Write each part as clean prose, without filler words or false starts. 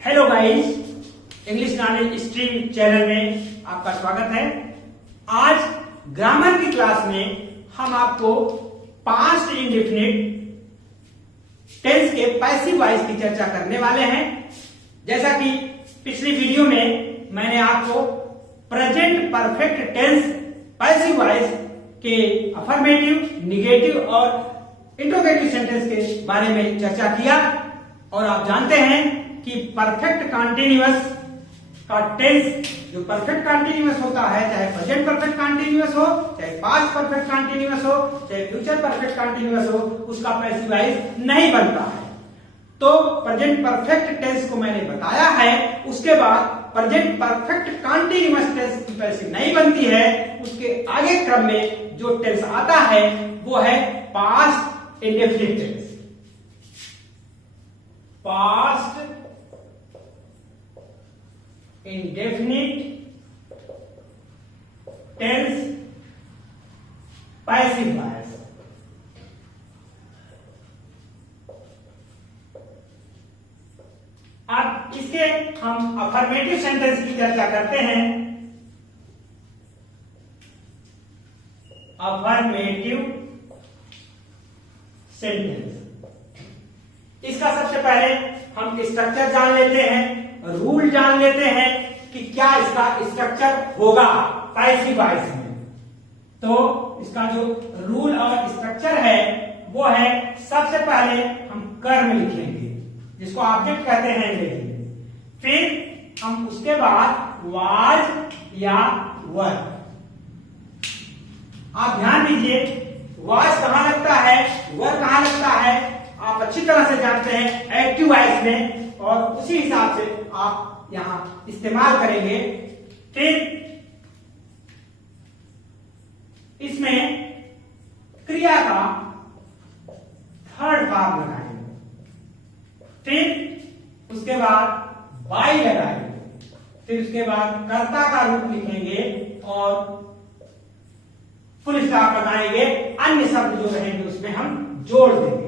Hello guys, English knowledge stream channel में आपका स्वागत है। आज ग्रामर की क्लास में हम आपको पास्ट इंडेफिनिट टेंस के पैसिव वॉइस की चर्चा करने वाले हैं। जैसा कि पिछली वीडियो में मैंने आपको present perfect tense passive voice के अफर्मेटिव, निगेटिव और इंट्रोगेटिव सेंटेंस के बारे में चर्चा किया और आप जानते हैं कि परफेक्ट कंटीन्यूअस का टेंस जो परफेक्ट कंटीन्यूअस होता है, चाहे प्रेजेंट परफेक्ट कंटीन्यूअस हो, चाहे पास्ट परफेक्ट कंटीन्यूअस हो, चाहे फ्यूचर परफेक्ट कंटीन्यूअस हो, उसका पैसिव वॉइस नहीं बनता है। तो प्रेजेंट परफेक्ट टेंस को मैंने बताया है। उसके बाद प्रेजेंट परफेक्ट कंटीन्यूअस टेंस की पैसिव नहीं बनती है। उसके आगे क्रम में जो टेंस आता है वो है past indefinite tense. Past indefinite tense passive voice. अब इसके हम अफर्मेटिव सेंटेंस की चर्चा करते हैं। अफर्मेटिव सेंटेंस, इसका सबसे पहले हम स्ट्रक्चर जान लेते हैं, रूल जान लेते हैं कि क्या इसका स्ट्रक्चर होगा पैसिव वॉइस में। तो इसका जो रूल और स्ट्रक्चर है वो है, सबसे पहले हम कर्म लिखेंगे जिसको ऑब्जेक्ट कहते हैं अंग्रेजी में। फिर हम उसके बाद वाज या वर। आप ध्यान दीजिए, वाज कहां लगता है, वर कहां लगता है, आप अच्छी तरह से जानते हैं एक्टिव वॉइस में, और उसी हिसाब से आप यहां इस्तेमाल करेंगे। फिर इसमें क्रिया का थर्ड फॉर्म लगाएंगे, फिर उसके बाद बाई लगाएंगे, फिर उसके बाद कर्ता का रूप लिखेंगे और फुल स्टॉप लगाएंगे। अन्य शब्द जो रहेंगे उसमें हम जोड़ देंगे।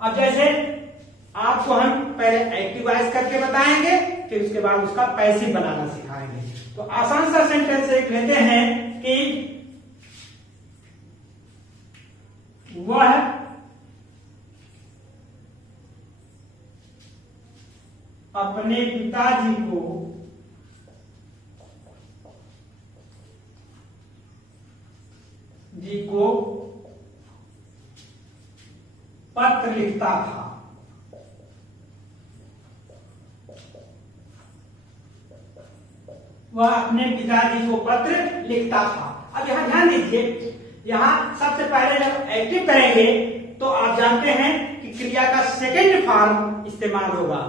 अब जैसे आपको हम पहले एक्टिव वॉइस करके बताएंगे, फिर उसके बाद उसका पैसिव बनाना सिखाएंगे। तो आसान सा सेंटेंस एक लेते हैं कि वह अपने पिताजी को पत्र लिखता था। वह अपने पिताजी को पत्र लिखता था। अब यहां ध्यान दीजिए, यहां सबसे पहले जब एक्टिव करेंगे तो आप जानते हैं कि क्रिया का सेकंड फॉर्म इस्तेमाल होगा।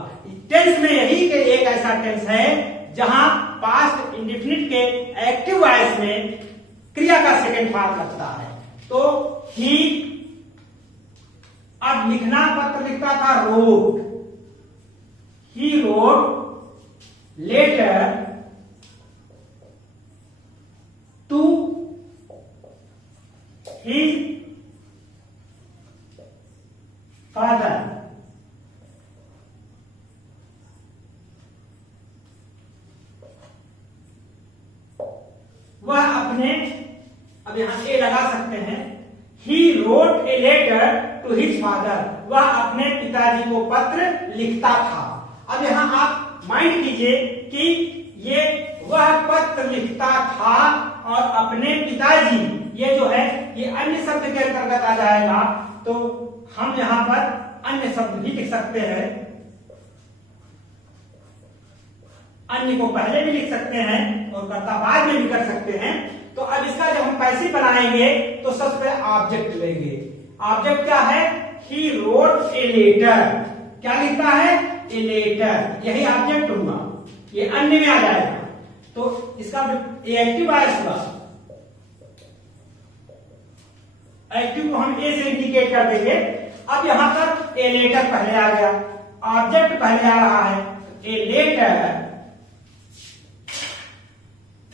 टेंस में यही के एक ऐसा टेंस है जहां पास्ट इंडेफिनिट के एक्टिव वॉइस में क्रिया का सेकंड फॉर्म लगता है। तो ही, अब लिखना पत्र लिखता था, wrote. He wrote letter to his father. वह अपने, अब यहां ए लगा सकते हैं, he wrote a letter to his father. वह अपने पिताजी को पत्र लिखता था। अब यहां आप माइंड कीजिए कि ये वह पत्र लिखता था और अपने पिताजी, ये जो है ये अन्य शब्द के अंतर्गत आ जाएगा। तो हम यहां पर अन्य शब्द भी लिख सकते हैं, अन्य को पहले भी लिख सकते हैं और कर्ता बाद में भी कर सकते हैं। तो अब इसका जब हम पैसिव बनाएंगे तो सबसे ऑब्जेक्ट लेंगे। ऑब्जेक्ट क्या है, ही रोट ए लेटर। क्या लिखता है, ए लेटर, यही ऑब्जेक्ट होगा, ये अन्य में आ जाएगा। तो इसका एक्टिव वॉइस हुआ, एक्टिव को हम ए से इंडिकेट कर देंगे। अब यहां पर ए लेटर पहले आ गया, ऑब्जेक्ट पहले आ रहा है, ए लेटर,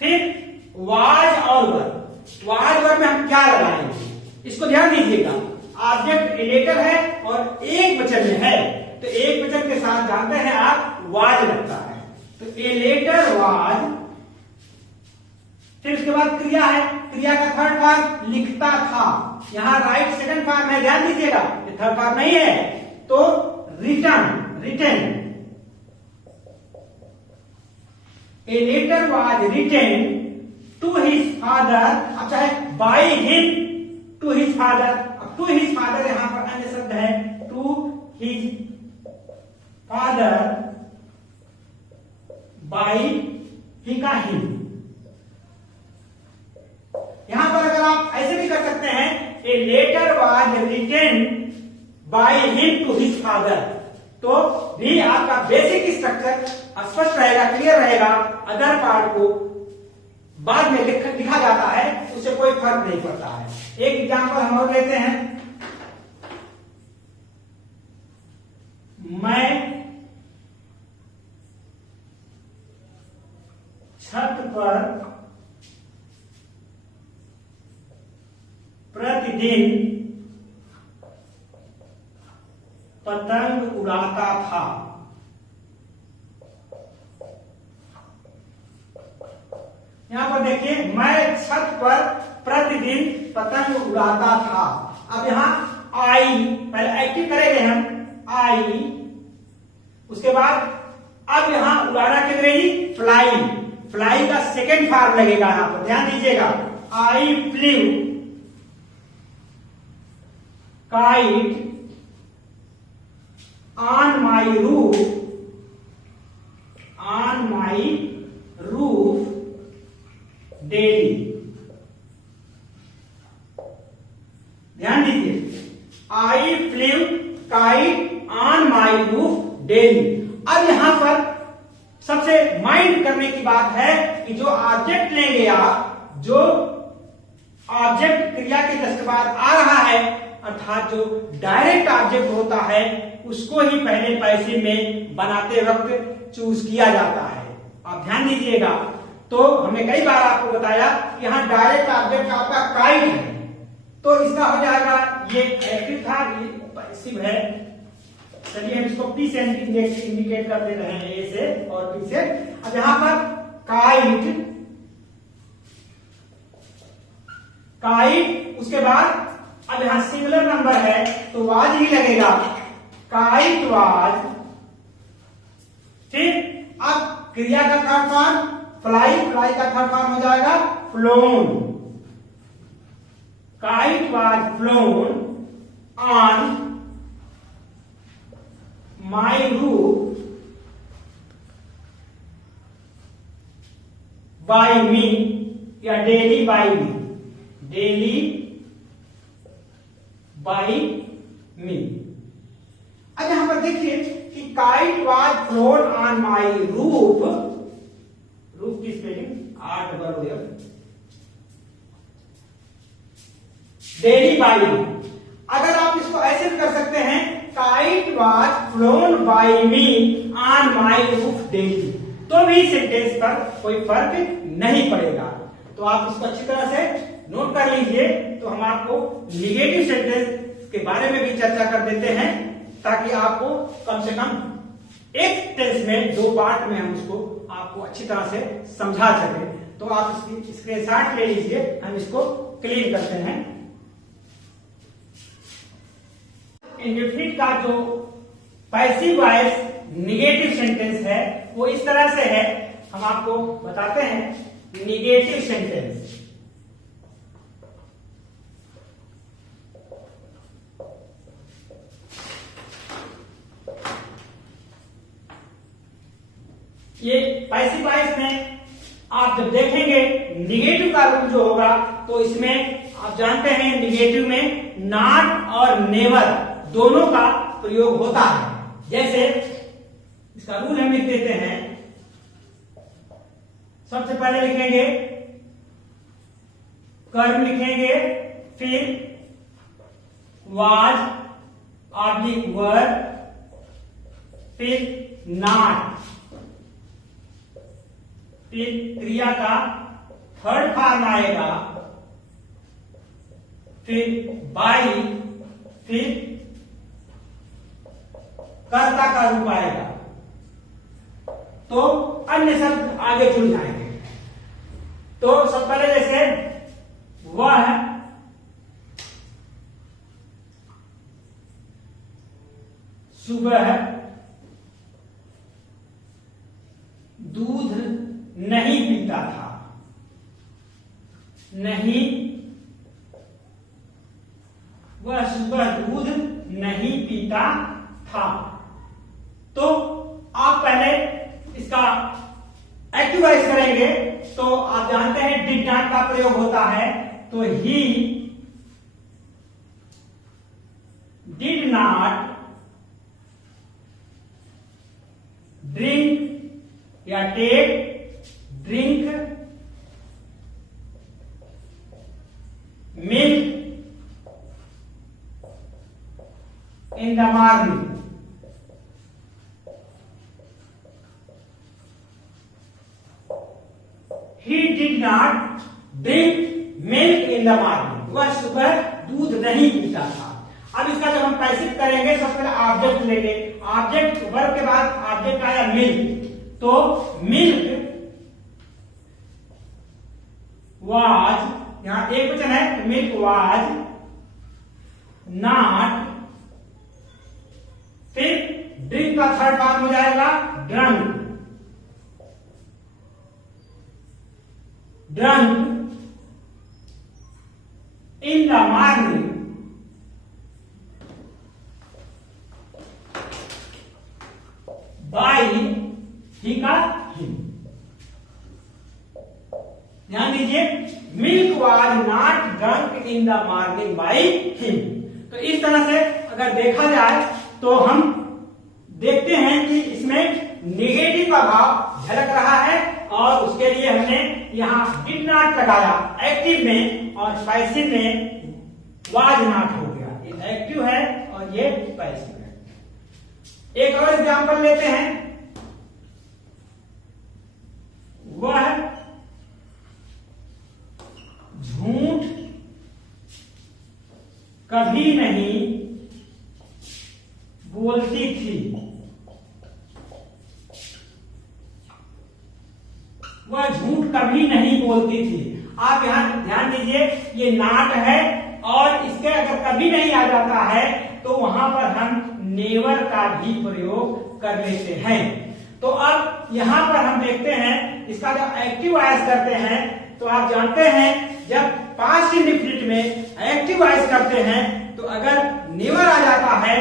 फिर वाज और वर। वाज वर में हम क्या लगाएंगे, इसको ध्यान दीजिएगा। ऑब्जेक्ट ए लेटर है और एक वचन में है, तो एक वचन के साथ जानते हैं आप वाज लगता है। तो ए लेटर वाज, फिर उसके बाद क्रिया है, क्रिया का थर्ड फॉर्म लिखता था। यहां राइट सेकंड फॉर्म है, ध्यान दीजिएगा, ये थर्ड फॉर्म नहीं है। तो return, return, a letter was written to his father, अच्छा है by him to his father. अब टू हिज फादर यहां पर अन्य शब्द है, to his father by he का हिम। यहां पर अगर आप ऐसे भी कर सकते हैं, a letter was written by him to his father, तो भी आपका बेसिक स्ट्रक्चर स्पष्ट रहेगा, क्लियर रहेगा। अदर पार्ट को बाद में लिखा जाता है, उससे कोई फर्क नहीं पड़ता है। एक एग्जांपल हम और लेते हैं, मैं छत पर प्रतिदिन पतंग उड़ाता था। यहां पर देखिए, मैं छत पर प्रतिदिन पतंग उड़ाता था। अब यहां आई, पहले एक्टिव करेंगे हम, आई, उसके बाद अब यहां उड़ाना की अंग्रेजी फ्लाई, फ्लाई का सेकेंड फॉर्म लगेगा यहां पर, ध्यान दीजिएगा। I flew kite on my roof, on my roof daily। ध्यान दीजिए, I flew kite on my roof daily। अब यहां पर सबसे माइंड करने की बात है कि जो ऑब्जेक्ट लेंगे आप, जो ऑब्जेक्ट क्रिया के जस्ट बाद आ रहा है, अर्थात जो डायरेक्ट ऑब्जेक्ट होता है, उसको ही पहले पैसिव में बनाते वक्त चूज किया जाता है। आप ध्यान दीजिएगा। तो हमने कई बार आपको बताया कि यहां डायरेक्ट ऑब्जेक्ट आपका काइट है, तो इसका हो जाएगा, ये एक्टिव था, ये पैसिव है। चलिए हम इसको पी से इंडिकेट कर दे रहे हैं, ए से और पी से। अब यहां पर काइट, काइट, उसके बाद अब यहां सिंगुलर नंबर है तो वाज ही लगेगा, काइट वाज। फिर अब क्रिया का थर्ड फॉर्म फ्लाई, फ्लाई का थर्ड फॉर्म हो जाएगा flown. Kite was flown on my roof by me, या daily by me, daily by me. अब यहां पर देखिए कि kite was flown on my roof, roof की spelling RFF, daily by me. अगर आप इसको ऐसे भी कर सकते हैं, kite was flown by me on my roof daily, तो भी सेंटेंस पर कोई फर्क नहीं पड़ेगा। तो आप इसको अच्छी तरह से नोट कर लीजिए। तो हम आपको निगेटिव सेंटेंस के बारे में भी चर्चा कर देते हैं, ताकि आपको कम से कम एक टेंस में, दो पार्ट में हम इसको आपको अच्छी तरह से समझा सके। तो आप इसकी स्क्रीनशॉट ले लीजिए, हम इसको क्लीन करते हैं। इंडेफिनिट का जो पैसिव वॉइस निगेटिव सेंटेंस है वो इस तरह से है, हम आपको बताते हैं। निगेटिव सेंटेंस, ये पैसिव वॉइस में आप जब देखेंगे निगेटिव का रूप जो होगा, तो इसमें आप जानते हैं निगेटिव में नॉट और नेवर दोनों का प्रयोग होता है। जैसे इसका रूल हम लिख देते हैं, सबसे पहले लिखेंगे कर्म लिखेंगे, फिर वाज ऑब्लिक वर, फिर नॉट, फिर क्रिया का थर्ड फॉर्म आएगा, फिर बाई, फिर कर्ता का रूप आएगा तो अन्य शब्द आगे जुड़ जाएंगे। तो सबसे पहले जैसे वह सुबह दूध नहीं पीता था, नहीं, वह सुबह दूध नहीं पीता था। तो आप पहले इसका एक्टिव वॉइस करेंगे तो आप जानते हैं डिड नॉट का प्रयोग होता है, तो ही डिड नॉट ड्रिंक या take drink milk in the morning. He did not drink milk in the morning. वह सुबह दूध नहीं पीता था। अब इसका जब हम पैसिव करेंगे सबसे पहले ऑब्जेक्ट लेंगे, ऑब्जेक्ट वर्ब के बाद ऑब्जेक्ट आया मिल्क, तो मिल्क वाज, यहां एक वचन है, मिल्क वाज नॉट, फिर ड्रिंक का थर्ड फॉर्म हो जाएगा drunk, drunk in the morning, by he का हिम। ध्यान दीजिए, milk was not drunk in the morning by him. तो इस तरह से अगर देखा जाए तो हम देखते हैं कि इसमें नेगेटिव का भाव झलक रहा है और उसके लिए हमने यहां डिड नॉट लगाया एक्टिव में और पैसिव में वाज नॉट हो गया। ये एक्टिव है और ये पैसिव है। एक और एग्जांपल लेते हैं, वह झूठ कभी नहीं बोलती थी, वह झूठ कभी नहीं बोलती थी। आप यहां ध्यान दीजिए, ये नाट है और इसके अगर कभी नहीं आ जाता है तो वहां पर हम नेवर का भी प्रयोग कर लेते हैं। तो अब यहां पर हम देखते हैं इसका जब एक्टिव वॉइस करते हैं तो आप जानते हैं जब पास्ट इंडेफिनिट में एक्टिव वॉइस करते हैं तो अगर नेवर आ जाता है,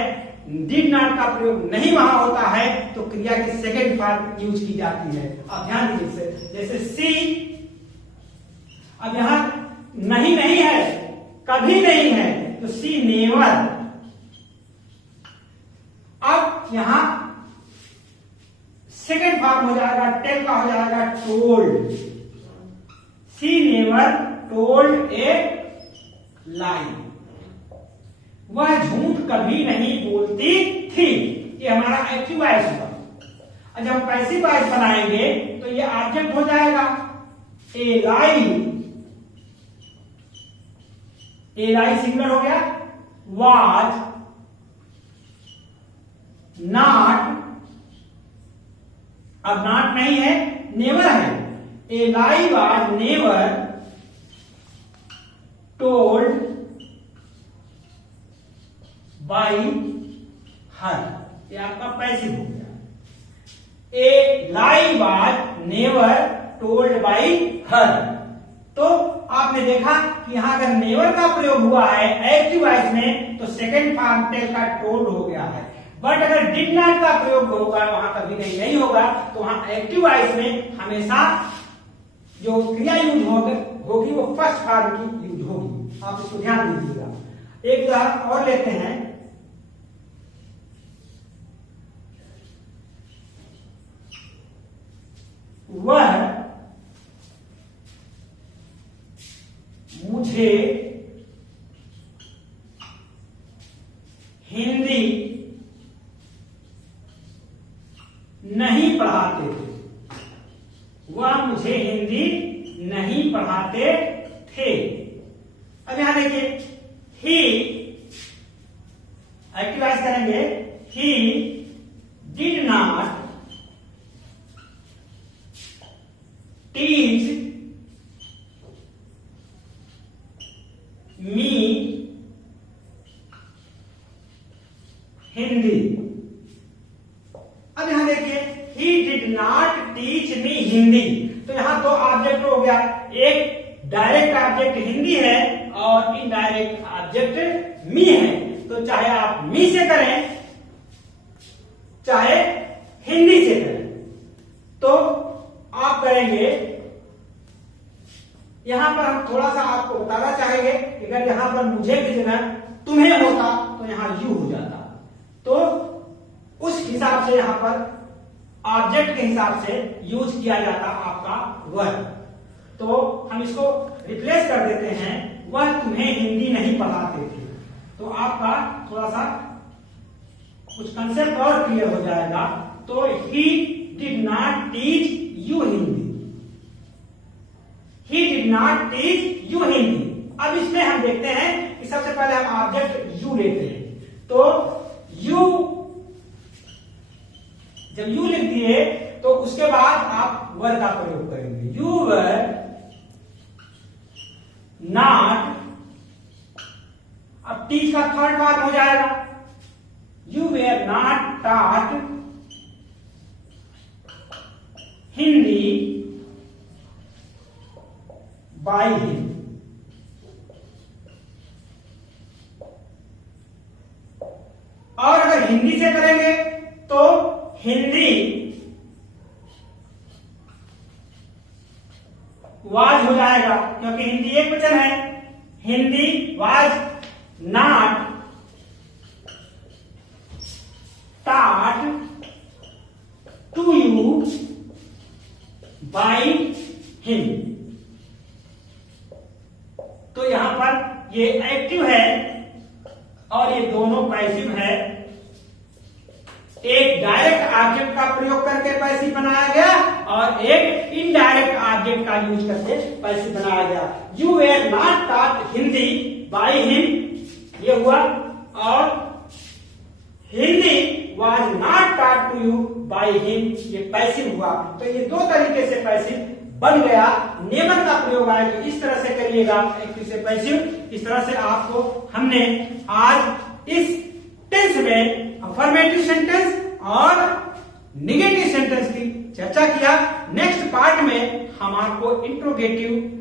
डिड नॉट का प्रयोग नहीं वहां होता है तो क्रिया की सेकेंड फॉर्म यूज की जाती है। अब ध्यान दीजिए, जैसे सी, अब यहां नहीं नहीं है, कभी नहीं है, तो सी नेवर। अब यहां सेकेंड फॉर्म हो जाएगा, टेल का हो जाएगा टोल्ड, सी नेवर टोल्ड ए लाई, वह झूठ कभी नहीं बोलती थी। ये हमारा एक्टिव वॉइस हुआ। अब जब हम पैसिव वॉइस बनाएंगे तो ये ऑब्जेक्ट हो जाएगा ए लाई, ए लाई सिंगुलर हो गया, वाज नॉट, अब नॉट नहीं है, नेवर है, a lie was never told by her, ये आपका पैसिव हो गया। A lie was never told by her. तो आपने देखा कि यहां अगर नेवर का प्रयोग हुआ है एक्टिव वॉइस में तो सेकंड फॉर्म टेल का टोल्ड हो गया है, बट अगर डिड नॉट का प्रयोग होगा वहां कभी नहीं होगा, तो वहां एक्टिव वॉइस में हमेशा जो क्रिया यूज होगी वो फर्स्ट फॉर्म की यूज होगी। आप इसको ध्यान दीजिएगा। एक उदाहरण और लेते हैं, वह मुझे हिंदी नहीं पढ़ाते थे, वह मुझे हिंदी नहीं पढ़ाते थे। अब यहां देखिए, ही एक्टिव वॉइस करेंगे, ही हिंदी। अब यहां देखिए, ही did not teach me Hindi. तो यहां दो ऑब्जेक्ट हो गया, एक डायरेक्ट ऑब्जेक्ट हिंदी है और इनडायरेक्ट ऑब्जेक्ट मी है। तो चाहे आप मी से करें चाहे हिंदी से करें, तो आप करेंगे। यहां पर हम थोड़ा सा आपको बताना चाहेंगे कि अगर यहां पर मुझे की जगह तुम्हें होता तो यहां यू हो जाता। तो उस हिसाब से यहां पर ऑब्जेक्ट के हिसाब से यूज किया जाता आपका वर्ब। तो हम इसको रिप्लेस कर देते हैं, वह तुम्हें हिंदी नहीं पढ़ाते थे। तो आपका थोड़ा सा कुछ कंसेप्ट और क्लियर हो जाएगा। तो he did not teach you Hindi, he did not teach you Hindi. अब इसमें हम देखते हैं कि सबसे पहले हम ऑब्जेक्ट यू लेते हैं। तो यू, जब यू लिख दिए तो उसके बाद आप वर का प्रयोग करेंगे। यू वर नॉट, अब टीच का थर्ड फॉर्म हो जाएगा, you were not taught Hindi by him. और अगर हिंदी से करेंगे तो हिंदी वाज हो जाएगा, क्योंकि हिंदी एक वचन है। Hindi was not taught to you by him। तो यहां पर ये एक्टिव है और ये दोनों पैसिव है। एक डायरेक्ट ऑब्जेक्ट का प्रयोग करके पैसिव बनाया गया और एक इनडायरेक्ट ऑब्जेक्ट का यूज करके पैसिव बनाया गया। You were not taught Hindi by him, ये हुआ, और Hindi was not taught to you by him, ये पैसिव हुआ। तो ये दो तरीके से पैसिव बन गया। नेबर का प्रयोग आए तो इस तरह से करिएगा, एक्टिव से पैसिव। इस तरह से आपको हमने आज इस टेंस में अफर्मेटिव सेंटेंस और निगेटिव सेंटेंस की चर्चा किया। नेक्स्ट पार्ट में हम आपको इंट्रोगेटिव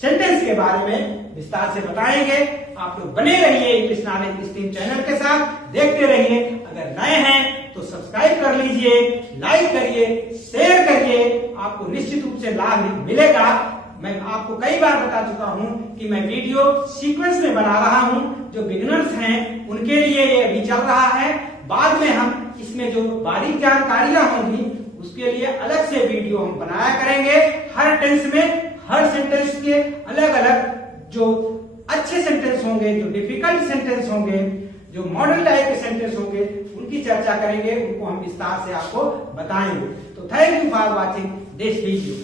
सेंटेंस के बारे में विस्तार से बताएंगे। आप लोग बने रहिए इंग्लिश नॉलेज स्ट्रीम चैनल के साथ, देखते रहिए। अगर नए हैं तो सब्सक्राइब कर लीजिए, लाइक करिए, शेयर करिए, आपको निश्चित रूप से लाभ मिलेगा। मैं आपको कई बार बता चुका हूं कि मैं वीडियो सीक्वेंस में बना रहा हूं। जो बिगिनर्स हैं उनके लिए ये अभी चल रहा है, बाद में हम इसमें जो बारीक जानकारियां होंगी उसके लिए अलग से वीडियो हम बनाया करेंगे। हर टेंस में हर सेंटेंस के अलग अलग जो अच्छे सेंटेंस होंगे, जो डिफिकल्ट सेंटेंस होंगे, जो मॉडल टाइप के सेंटेंस होंगे, उनकी चर्चा करेंगे, उनको हम विस्तार से आपको बताएंगे। तो thank you for watching this video.